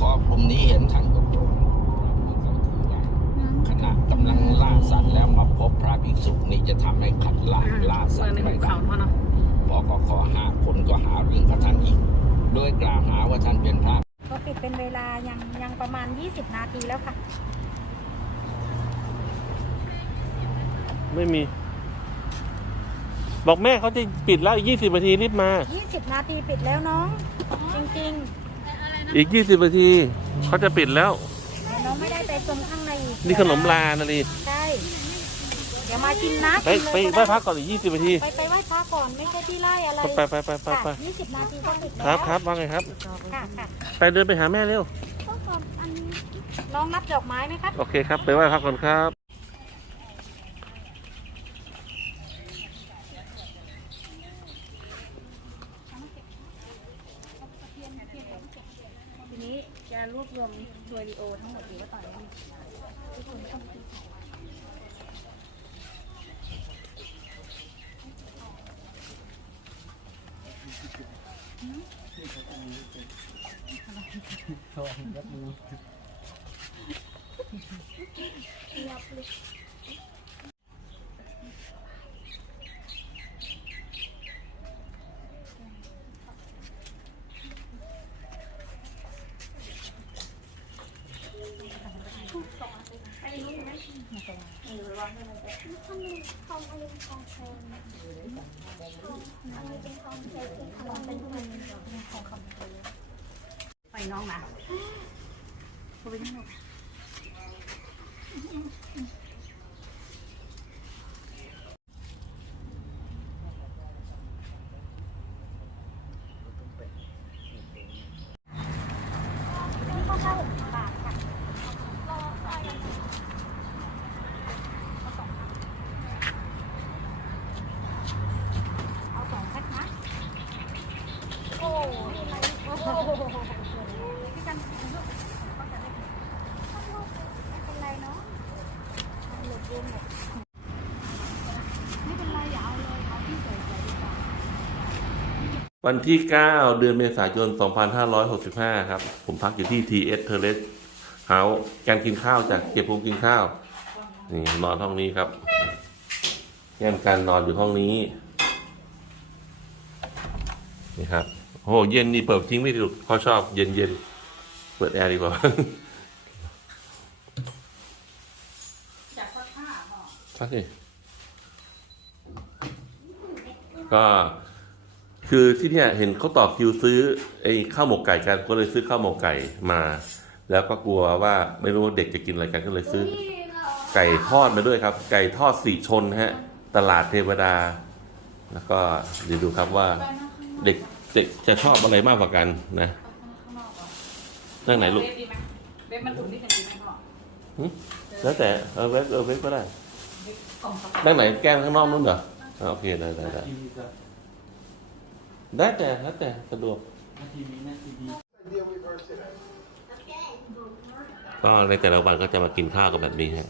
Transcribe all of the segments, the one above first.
คอกลุ่มนี้เห็นท่านก็โกรธขณะกำลังล่าสัตว์แล้วมาพบพระภิกษุนี่จะทำให้ขัดล่าล่าสัตว์ในไม่หุบได้เขาเท่านั้นพอกขอห้าคนก็หาเรื่องกับท่านอีก โดยกล่าวหาว่าท่านเป็นพระก็ปิดเป็นเวลายังยังประมาณ 20 นาทีแล้วค่ะ ไม่มี บอกแม่เขาจะปิดแล้วอีกยี่สิบนาทีรีบมา 20 นาทีปิดแล้วน้อง จริง อีกยี่สิบนาทีเขาจะปิดแล้วๆแต่น้องไม่ได้ไปชมข้างในอีกนี่ขนมลานะลีใช่เดี๋ยวมากินนะไปกินไปเลยไหว้ก็พัได้กก่อนอีกยี่สิบนาที ไปไปไหว้พระก่อนไม่ใช่ที่ไล่อะไรไปไปไปไปไปค่ะ20นาทีก็ปิดคแล้รัวบครับว่าไงครับ ค่ะค่ะไปเดินไปหาแม่เร็วก็ก่อนอันนี้น้องนับดอกไม้ไหมครับ โอเคครับ ไปไหว้พักก่อนครับ นี้จะรวบรวมวิดีโอทั้งหมดหรือว่าตอนนี้ทุกคนไม่ต้องคิด ไปน้องนะนี่ก็เข้าบาทค่ะเอาสองแพ็คนะ โอ้โหโอ้โหพี่กันลูกก็จะได้ไม่เป็นไรเนาะหลุดเองหมดไม่เป็นไรอย่าเอาเลยเอาที่ใส่ใจดีกว่า วันที่ 9 เดือนเมษายน 2565 ครับ ผมพักอยู่ที่ TS Terrace House การกินข้าวจากเก็บภูมิกินข้าว นี่นอนห้องนี้ครับแก้มการนอนอยู่ห้องนี้ นี่ครับ โอ้โหเย็นนี่เปิดทิ้งไม่ถูกเขาชอบเย็นเย็นๆเปิดแอร์ดีกว่าจากสักผ้าพ่อครับสิก็ คือที่เนี่ยเห็นเขาต่อคิวซื้อไอ้ข้าวหมกไก่กันก็เลยซื้อข้าวหมกไก่มา แล้วก็กลัวว่าไม่รู้ว่าเด็กจะกินอะไรกันก็เลยซื้อ ไก่ทอดมาด้วยครับ ไก่ทอดสีชนฮะ ตลาดเทวดา แล้วก็เดี๋ยวดูครับว่าเด็กเด็กจะชอบอะไรมากกว่ากันนะนั่งไหนลูกเว็บดีไหมเว็บมันอุ่นนิดนึงดีไหมพ่อแล้วแต่เออเว็บเออเว็บก็ได้กล่องสับนั่งไหนแก้มข้างนอกนู้นเหรออ่าโอเคได้ได้ได้ ได้แต่แล้วแต่สะดวก ก็ในแต่ละวันก็จะมากินข้าวกันแบบนี้ฮะ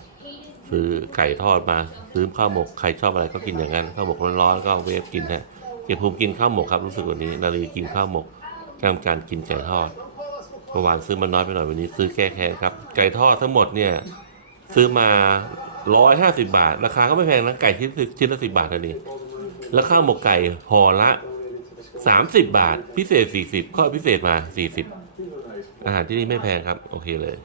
ซื้อไก่ทอดมา ซื้อข้าวหมกใครชอบอะไรก็กินอย่างนั้นข้าวหมกร้อนๆก็เวฟกินฮะเก็บภูมิกินข้าวหมกครับรู้สึกวันนี้นาลีกินข้าวหมกกามการกินไก่ทอดเมื่อวานซื้อมาน้อยไปหน่อยวันนี้ ซื้อแก้แค้นครับ ไก่ทอดทั้งหมดเนี่ย ซื้อมาร้อยห้าสิบาท ราคาก็ไม่แพงนะไก่ชิ้นชิ้นละสิบาทเท่านี้แล้วข้าวหมกไก่ห่อละ สามสิบบาท พิเศษสี่สิบก็พิเศษมาสี่สิบอาหารที่นี่ไม่แพงครับ โอเคเลย